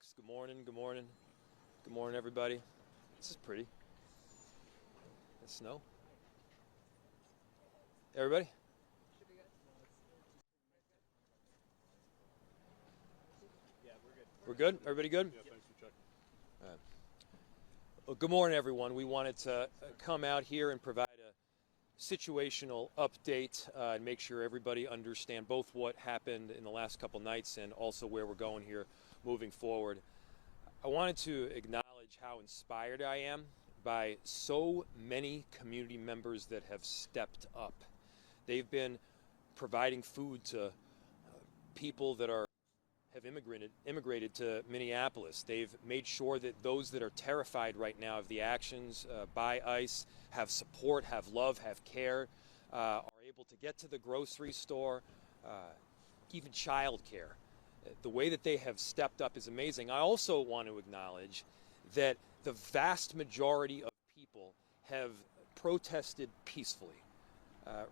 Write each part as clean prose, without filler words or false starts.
Thanks. Good morning. Good morning. Good morning, everybody. This is pretty. The snow. Everybody? We're good? Everybody good? Yeah, thanks for checking. Well, good morning, everyone. We wanted to come out here and provide a situational update and make sure everybody understand both what happened in the last couple nights and also where we're going here moving forward. I wanted to acknowledge how inspired I am by so many community members that have stepped up. They've been providing food to people that have immigrated to Minneapolis. They've made sure that those that are terrified right now of the actions by ICE have support, have love, have care, are able to get to the grocery store, even childcare. The way that they have stepped up is amazing. I also want to acknowledge that the vast majority of people have protested peacefully,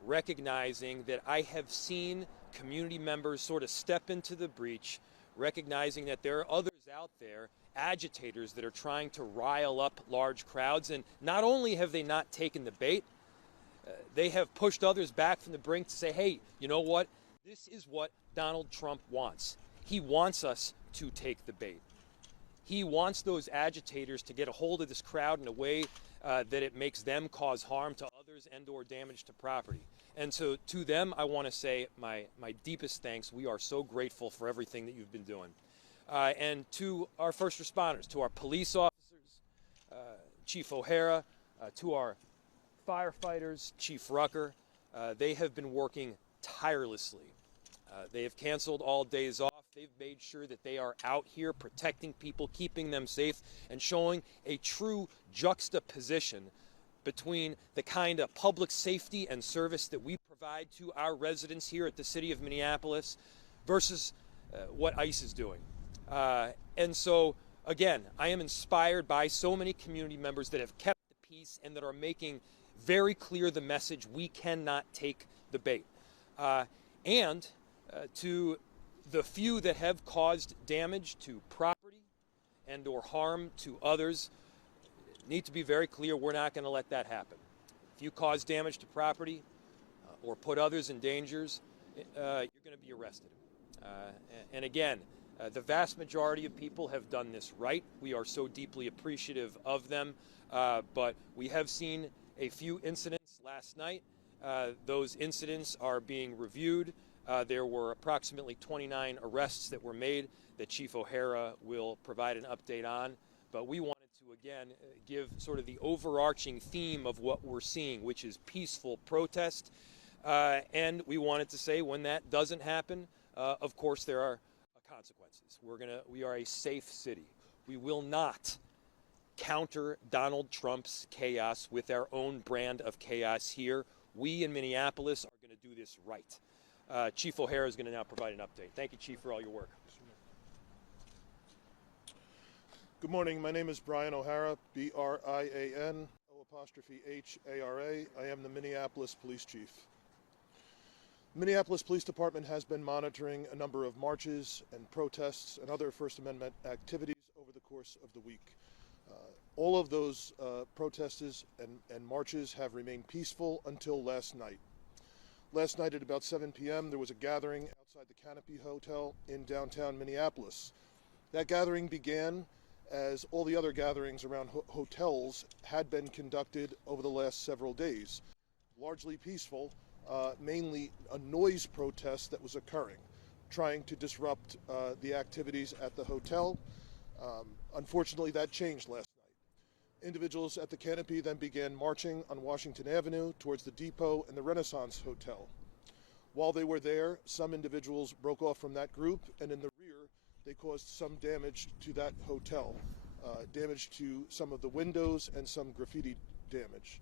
recognizing that I have seen community members sort of step into the breach, recognizing that there are others out there, agitators that are trying to rile up large crowds. And not only have they not taken the bait, they have pushed others back from the brink to say, hey, you know what? This is what Donald Trump wants. He wants us to take the bait. He wants those agitators to get a hold of this crowd in a way that it makes them cause harm to others and or damage to property. And so to them, I want to say my deepest thanks. We are so grateful for everything that you've been doing. And to our first responders, to our police officers, Chief O'Hara, to our firefighters, Chief Rucker, they have been working tirelessly. They have canceled all days off. They've made sure that they are out here protecting people, keeping them safe, and showing a true juxtaposition between the kind of public safety and service that we provide to our residents here at the city of Minneapolis versus what ICE is doing. And so, again, I am inspired by so many community members that have kept the peace and that are making very clear the message: we cannot take the bait. And to the few that have caused damage to property and or harm to others, need to be very clear, we're not going to let that happen. If you cause damage to property or put others in dangers, you're going to be arrested. And again, the vast majority of people have done this right. We are so deeply appreciative of them. But we have seen a few incidents last night. Those incidents are being reviewed. There were approximately 29 arrests that were made that Chief O'Hara will provide an update on. But we wanted to, again, give sort of the overarching theme of what we're seeing, which is peaceful protest. And we wanted to say when that doesn't happen, of course, there are consequences. We are a safe city. We will not counter Donald Trump's chaos with our own brand of chaos here. We in Minneapolis are going to do this right. Chief O'Hara is going to now provide an update. Thank you, Chief, for all your work. Good morning. My name is Brian O'Hara, B-R-I-A-N, O''H-A-R-A. I am the Minneapolis Police Chief. The Minneapolis Police Department has been monitoring a number of marches and protests and other First Amendment activities over the course of the week. All of those protests and marches have remained peaceful until last night. Last night at about 7 p.m. there was a gathering outside the Canopy Hotel in downtown Minneapolis. That gathering began as all the other gatherings around hotels had been conducted over the last several days. Largely peaceful, mainly a noise protest that was occurring, trying to disrupt the activities at the hotel. Unfortunately, that changed last night. Individuals at the Canopy then began marching on Washington Avenue towards the Depot and the Renaissance Hotel. While they were there, some individuals broke off from that group, and in the rear, they caused some damage to that hotel, damage to some of the windows and some graffiti damage.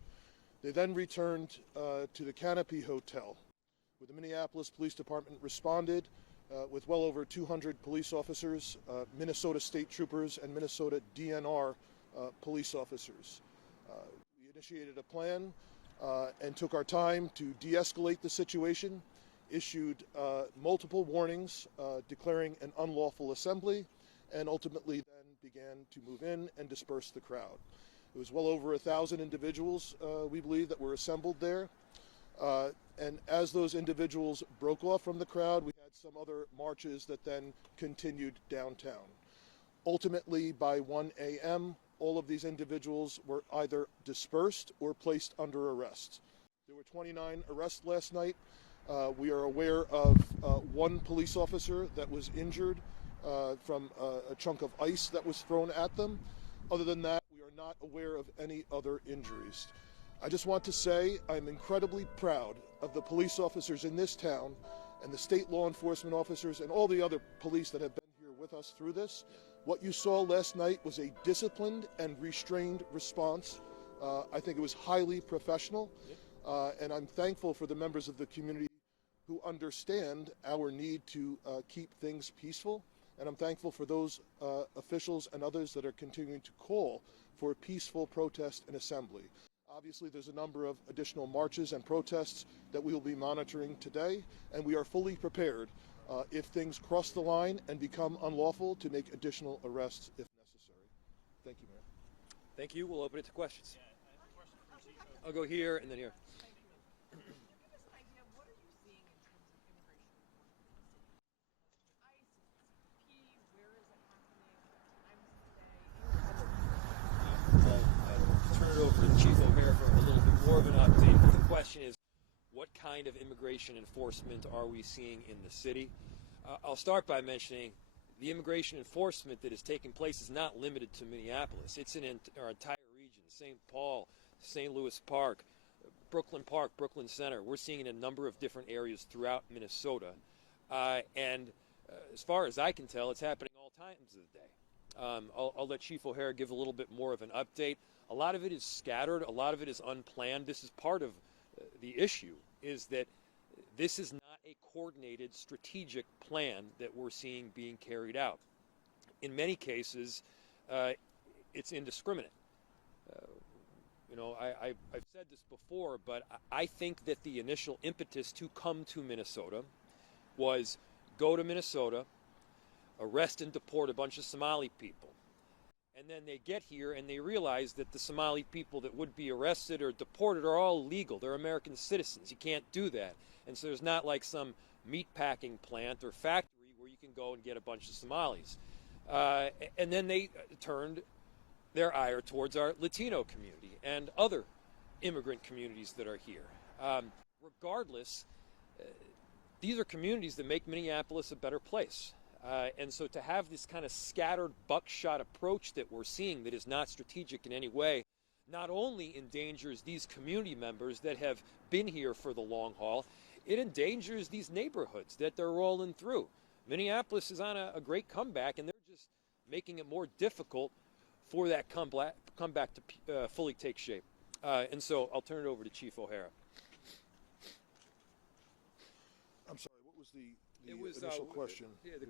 They then returned to the Canopy Hotel, where the Minneapolis Police Department responded with well over 200 police officers, Minnesota State Troopers, and Minnesota DNR police officers. We initiated a plan and took our time to de-escalate the situation, issued multiple warnings declaring an unlawful assembly, and ultimately then began to move in and disperse the crowd. It was well over 1,000 individuals, we believe, that were assembled there. And as those individuals broke off from the crowd, we had some other marches that then continued downtown. Ultimately, by 1 a.m., all of these individuals were either dispersed or placed under arrest. There were 29 arrests last night. We are aware of one police officer that was injured from a chunk of ice that was thrown at them. Other than that, we are not aware of any other injuries. I just want to say I'm incredibly proud of the police officers in this town and the state law enforcement officers and all the other police that have been here with us through this. What you saw last night was a disciplined and restrained response. I think it was highly professional, and I'm thankful for the members of the community who understand our need to keep things peaceful, and I'm thankful for those officials and others that are continuing to call for peaceful protest and assembly. Obviously, there's a number of additional marches and protests that we will be monitoring today, and we are fully prepared if things cross the line and become unlawful to make additional arrests if necessary. Thank you, Mayor. Thank you. We'll open it to questions. I'll go here and then here. Over to Chief O'Hare for a little bit more of an update. But the question is, what kind of immigration enforcement are we seeing in the city? I'll start by mentioning the immigration enforcement that is taking place is not limited to Minneapolis. It's in our entire region, St. Paul, St. Louis Park, Brooklyn Park, Brooklyn Center. We're seeing it in a number of different areas throughout Minnesota. As far as I can tell, it's happening all times of the day. I'll let Chief O'Hare give a little bit more of an update. A lot of it is scattered. A lot of it is unplanned. This is part of the issue, is that this is not a coordinated strategic plan that we're seeing being carried out. In many cases, it's indiscriminate. I've said this before, but I think that the initial impetus to come to Minnesota was go to Minnesota, arrest and deport a bunch of Somali people. And then they get here and they realize that the Somali people that would be arrested or deported are all legal. They're American citizens. You can't do that. And so there's not like some meatpacking plant or factory where you can go and get a bunch of Somalis. And then they turned their ire towards our Latino community and other immigrant communities that are here. Regardless, these are communities that make Minneapolis a better place. And so to have this kind of scattered buckshot approach that we're seeing that is not strategic in any way, not only endangers these community members that have been here for the long haul, it endangers these neighborhoods that they're rolling through. Minneapolis is on a great comeback, and they're just making it more difficult for that comeback to fully take shape. And so I'll turn it over to Chief O'Hara. I'm sorry, what was the initial question?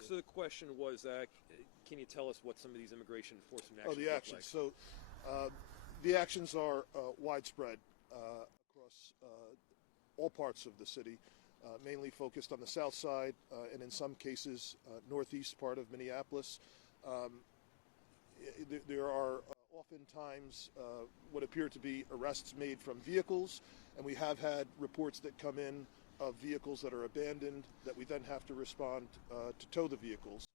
So the question was, can you tell us what some of these immigration enforcement actions the actions. Like? So the actions are widespread across all parts of the city, mainly focused on the south side and in some cases northeast part of Minneapolis. There are oftentimes what appear to be arrests made from vehicles, and we have had reports that come in of vehicles that are abandoned that we then have to respond to tow the vehicles.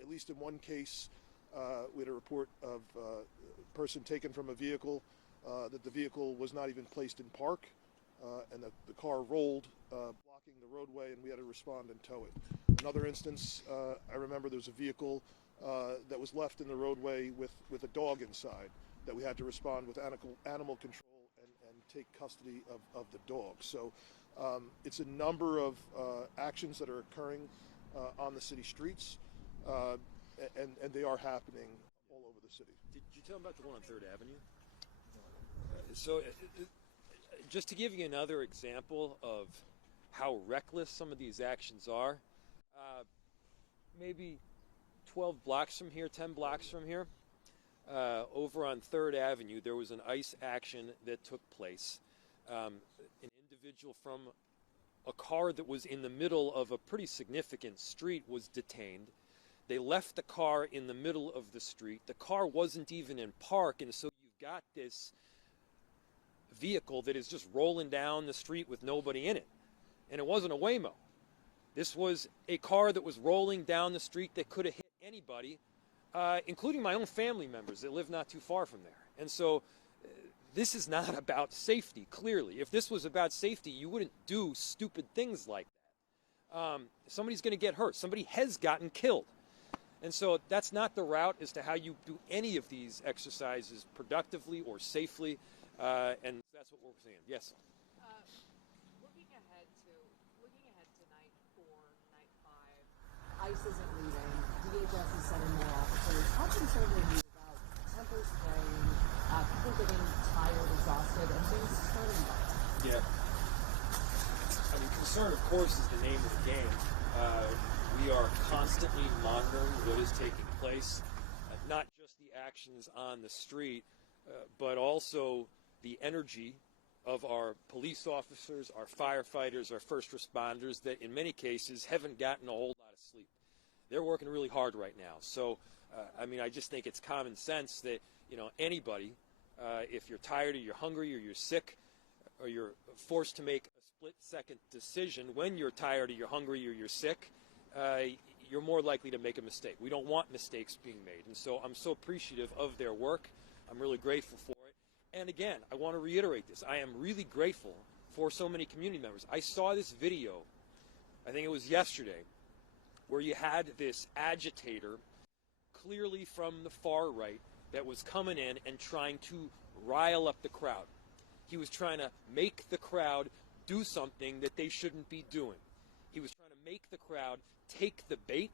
At least in one case, we had a report of a person taken from a vehicle that the vehicle was not even placed in park, and the car rolled, blocking the roadway, and we had to respond and tow it. Another instance, I remember there was a vehicle that was left in the roadway with a dog inside that we had to respond with animal control and take custody of the dog. So it's a number of actions that are occurring on the city streets, and they are happening all over the city. Did you tell them about the one on 3rd Avenue? So just to give you another example of how reckless some of these actions are, maybe 12 blocks from here, 10 blocks from here, over on 3rd Avenue, there was an ICE action that took place. An individual from a car that was in the middle of a pretty significant street was detained. They left the car in the middle of the street. The car wasn't even in park, and so you've got this vehicle that is just rolling down the street with nobody in it. And it wasn't a Waymo. This was a car that was rolling down the street that could have hit anybody, including my own family members that live not too far from there. And so this is not about safety, clearly. If this was about safety, you wouldn't do stupid things like that. Somebody's going to get hurt. Somebody has gotten killed. And so that's not the route as to how you do any of these exercises productively or safely. And that's what we're saying. Yes? Looking ahead tonight for night 5, ICE isn't leaving. DHS is sending more officers. How concerned are you about tempers fraying, people getting tired, exhausted, and things turning bad? Yeah. I mean, concern, of course, is the name of the game. We are constantly monitoring what is taking place, not just the actions on the street, but also the energy of our police officers, our firefighters, our first responders that in many cases haven't gotten a whole lot of sleep. They're working really hard right now. So, I mean, I just think it's common sense that, you know, anybody, if you're tired or you're hungry or you're sick or you're forced to make a split-second decision when you're tired or you're hungry or you're sick, you're more likely to make a mistake. We don't want mistakes being made. And so I'm so appreciative of their work. I'm really grateful for it. And again, I want to reiterate this. I am really grateful for so many community members. I saw this video, I think it was yesterday, where you had this agitator, clearly from the far right, that was coming in and trying to rile up the crowd. He was trying to make the crowd do something that they shouldn't be doing. He was trying to make the crowd take the bait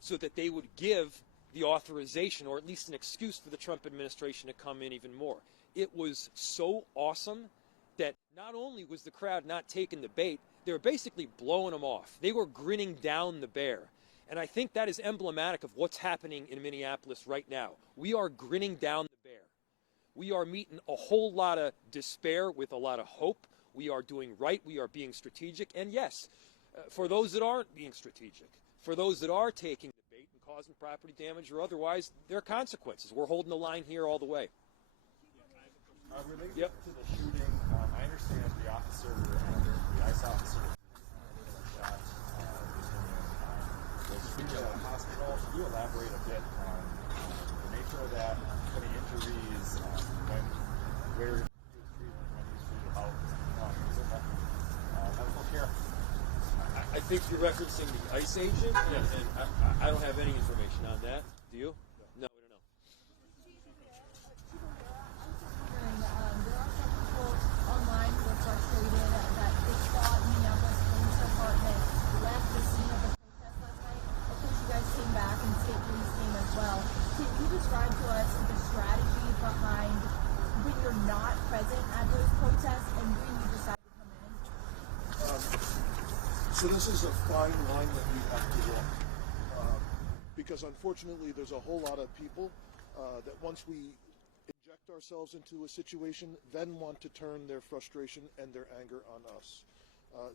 so that they would give the authorization or at least an excuse for the Trump administration to come in even more. It was so awesome that not only was the crowd not taking the bait, they were basically blowing them off. They were grinning down the bear. And I think that is emblematic of what's happening in Minneapolis right now. We are grinning down the bear. We are meeting a whole lot of despair with a lot of hope. We are doing right. We are being strategic. And yes, for those that aren't being strategic, for those that are taking the bait and causing property damage or otherwise, there are consequences. We're holding the line here all the way. Related to the shooting, I understand the officer, the ICE officer shot was treated at a hospital. Can you elaborate a bit on the nature of that, any injuries, where he was treated, when he was treated, how long he was in medical care? I think you're referencing the ICE agent, yes. And I don't have any information on that. Do you? No, we don't know. There are some people online who are frustrated that they thought Minneapolis Police Department left the scene of the protest last night. Of course, you guys came back and state police came as well. Can you describe to us the strategy behind when you're not present at those protests and when you decide to come in? So this is a fine line that we have to walk, because unfortunately there's a whole lot of people that once we inject ourselves into a situation, then want to turn their frustration and their anger on us.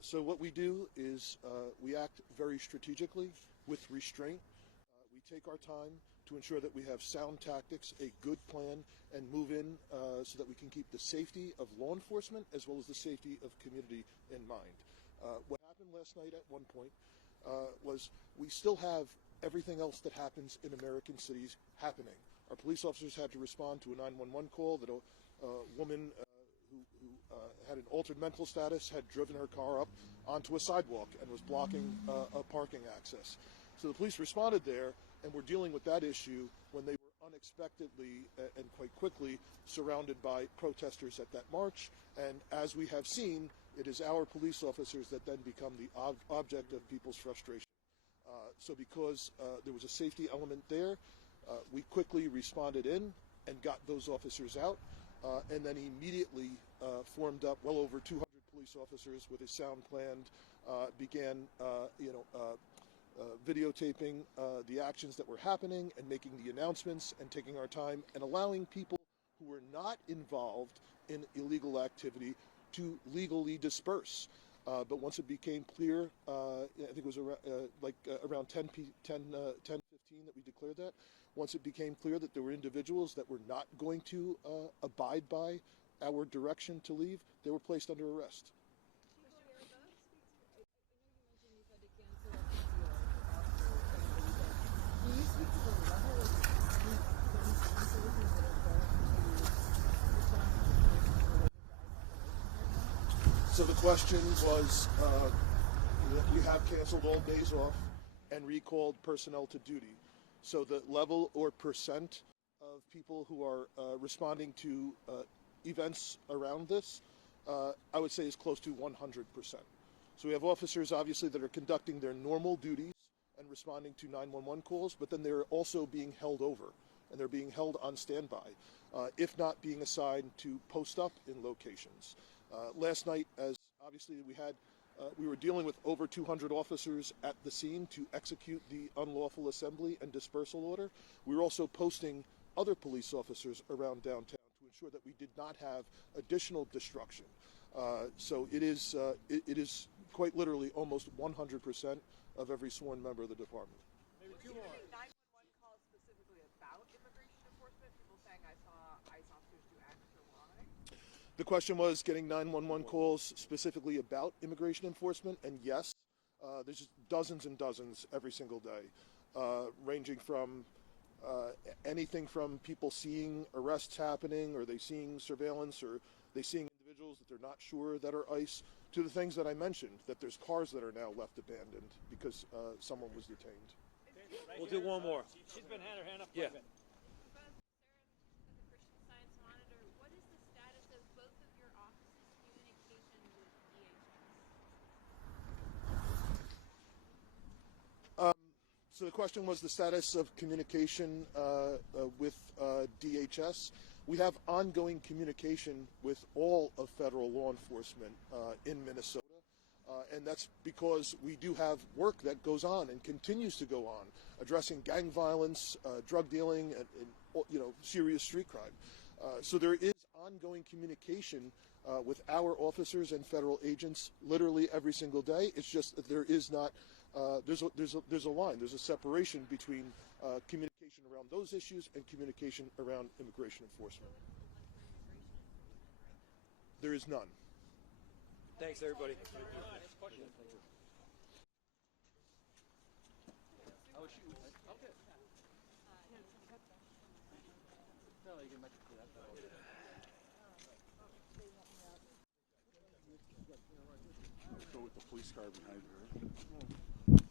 So what we do is we act very strategically with restraint. We take our time to ensure that we have sound tactics, a good plan, and move in so that we can keep the safety of law enforcement as well as the safety of community in mind. What happened last night at one point was we still have everything else that happens in American cities happening. Our police officers had to respond to a 911 call that a woman who had an altered mental status had driven her car up onto a sidewalk and was blocking a parking access. So the police responded there, and we're dealing with that issue when they were unexpectedly and quite quickly surrounded by protesters at that march. And as we have seen, it is our police officers that then become the object of people's frustration. So because there was a safety element there, we quickly responded in and got those officers out, and then immediately formed up well over 200 police officers with a sound plan, began videotaping the actions that were happening and making the announcements and taking our time and allowing people who were not involved in illegal activity to legally disperse. But once it became clear, I think it was around 10:15 that we declared that. Once it became clear that there were individuals that were not going to abide by our direction to leave, they were placed under arrest. Can you speak to the level of police resources that are going to respond to situations related to ICE operations? So the question was that we have canceled all days off and recalled personnel to duty. So the level or percent of people who are responding to events around this, I would say is close to 100%. So we have officers, obviously, that are conducting their normal duties and responding to 911 calls, but then they're also being held over, and they're being held on standby, if not being assigned to post up in locations. Last night, as obviously we were dealing with over 200 officers at the scene to execute the unlawful assembly and dispersal order. We were also posting other police officers around downtown to ensure that we did not have additional destruction. So it is quite literally almost 100% of every sworn member of the department. Maybe two more. 911 calls specifically about immigration enforcement, people saying I saw ICE officers do X or Y? The question was getting 911 calls specifically about immigration enforcement, and yes, there's just dozens and dozens every single day, ranging from anything from people seeing arrests happening, or they seeing surveillance, or they seeing individuals that they're not sure that are ICE, to the things that I mentioned, that there's cars that are now left abandoned because someone was detained. We'll do one more. She's been had her hand up. Yeah. Private. Both Sarah and the Christian Science Monitor, what is the status of both of your offices' communication with DHS? So the question was the status of communication with DHS. We have ongoing communication with all of federal law enforcement in Minnesota, and that's because we do have work that goes on and continues to go on, addressing gang violence, drug dealing, and serious street crime. So there is ongoing communication with our officers and federal agents literally every single day. It's just that there is not. There's a line. There's a separation between communication around those issues and communication around immigration enforcement. There is none. Thanks, everybody. Go with the police car behind her.